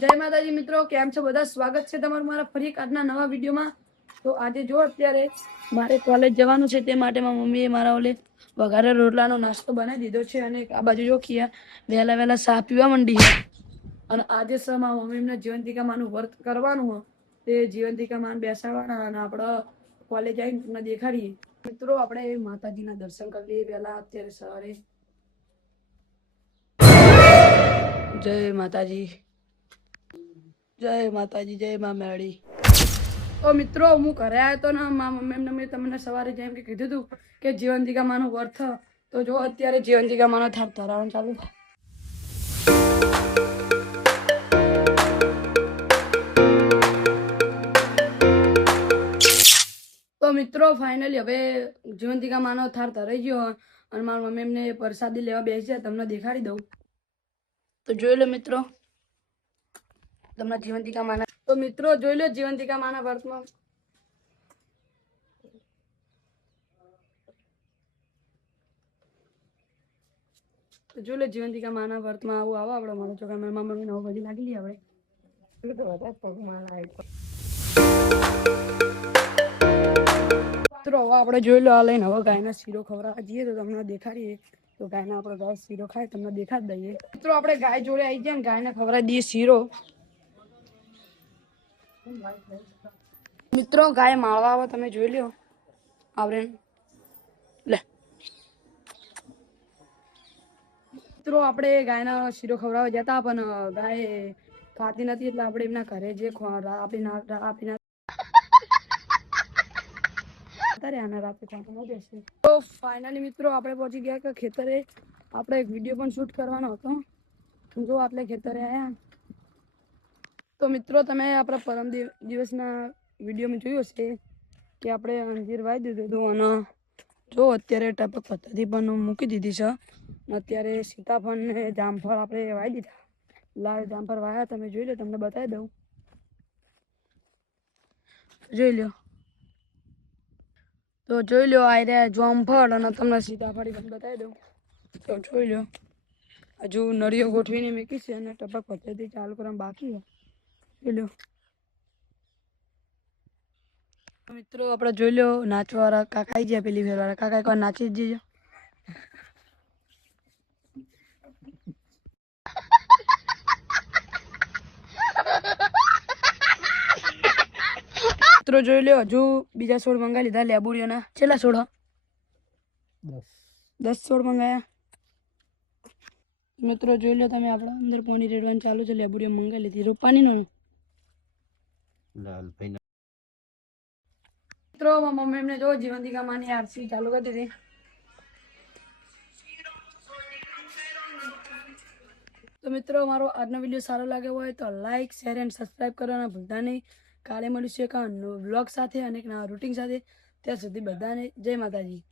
જય માતાજી મિત્રો, કેમ છો બધા? સ્વાગત છે તમારું મારા ફરી એક આજના નવા વિડીયોમાં। તો આજે જો અત્યારે મારે કોલેજ જવાનું છે, તે માટે મારી મમ્મીએ મારા ઓલે વઘારે રોટલાનો નાસ્તો બનાવી દીધો છે અને આ બાજુ જો ખીયા વહેલા વહેલા ચા પીવા માંડી છે। અને આજે સર મારા મમ્મીને જીવંતિકા માનું વ્રત કરવાનું હોય, તે જીવંતિકા માન બેસાડવાના અને આપણે કોલેજ આવીને તમને દેખાડીએ। મિત્રો આપણે માતાજીના દર્શન કરી લઈએ પહેલા અત્યારે સવારે। જય માતાજી, જય માતાજી, જય મા મેળી। તો મિત્રો હું ઘરે આવ્યો તો ને મારા મમ્મી મેં તમને સવારે જેમ કે કીધું હતું કે જીવંતિકા માનું વ્રત, તો જો અત્યારે જીવંતિકા માનો થાળ ધરાવવાનું ચાલુ થાય। તો મિત્રો ફાઇનલી હવે જીવંતિકા માનો થાળ ધરાઈ ગયો અને મારા મમ્મી એમને પ્રસાદી લેવા બેસી જાય, તમને દેખાડી દઉં। તો જોઈ લો મિત્રો, તમને જીવંતિકા માના, તો મિત્રો જોઈ લો જીવંતિકા માના વ્રતમાં તો જોઈ લો જીવંતિકા માના વ્રતમાં આવો આપણે મારો છો મારા મમ્મી નવો બધી લાગી લઈએ આપણે। મિત્રો હવે આપણે જોઈ લો આ લઈને હવે ગાયના શીરો ખવડાવવા જઈએ, તો તમને દેખાડીએ। તો ગાયના આપણે ગાય શીરો ખાય તમને દેખાડી દઈએ। મિત્રો આપણે ગાય જોડે આવી ગયા ને ગાયને ખવડાવી દઈએ શીરો। મિત્રો ગાય માળવા આવે તમે જોઈ લો આવરે લે। મિત્રો આપણે ગાયના શીરો ખવડાવવા જતા પણ ગાય ખાતી નથી, એટલે આપણે એમના ઘરે જે આપીને તો ફાઇનલી મિત્રો આપણે પહોંચી ગયા કે ખેતરે આપણે એક વિડીયો પણ શૂટ કરવાનો હતો। જો આપણે ખેતરે આવ્યા તો મિત્રો તમે આપણા પરમ દિવસના વિડીયોમાં જોયું હશે કે આપણે અંજીર વાવી દીધું હતું અને જો અત્યારે ટપક પદ્ધતિ પણ મૂકી દીધી છે। અત્યારે સીતાફળ ને જામફળ આપણે વાવી દીધા, લાલ જામફળ વાવ્યા તમે જોઈ લો, તમને બતાવી દઉં, જોઈ લો। તો જોઈ લો આ રહ્યા જામફળ અને તમને સીતાફળ પણ બતાવી દઉં, તો જોઈ લો। હજુ નળીઓ ગોઠવીને મૂકી છે અને ટપક પદ્ધતિ ચાલુ કરવા બાકી છે, જોઈ લો। મિત્રો આપણે જોઈ લો નાચવાવાળા કાકા આવી ગયા, પેલી ફેરવાળા કાકા એકવાર નાચી જ જજો। મિત્રો જોઈ લો હજુ બીજા છોડ મંગાવી લીધા લેબુડીઓના, છેલ્લા છોડ 10 છોડ મંગાયા। મિત્રો જોઈ લો તમે, આપણા અંદર પાણી રેડવાનું ચાલુ છે, લેબુડીઓ મંગાવી લીધી રોપાની નો। મિત્રો મમ્મી એમને જો જીવંતિકા માની આરસી ચાલુ કરી દીધી। તો મિત્રો અમારો આજનો વિડીયો સારો લાગ્યો હોય તો લાઈક, શેર એન્ડ સબસ્ક્રાઈબ કરવાના ભૂલતા નહીં। કાલે મળીશું એક વ્લોગ સાથે અને એક નવા રૂટિન સાથે, ત્યાં સુધી બધાને જય માતાજી।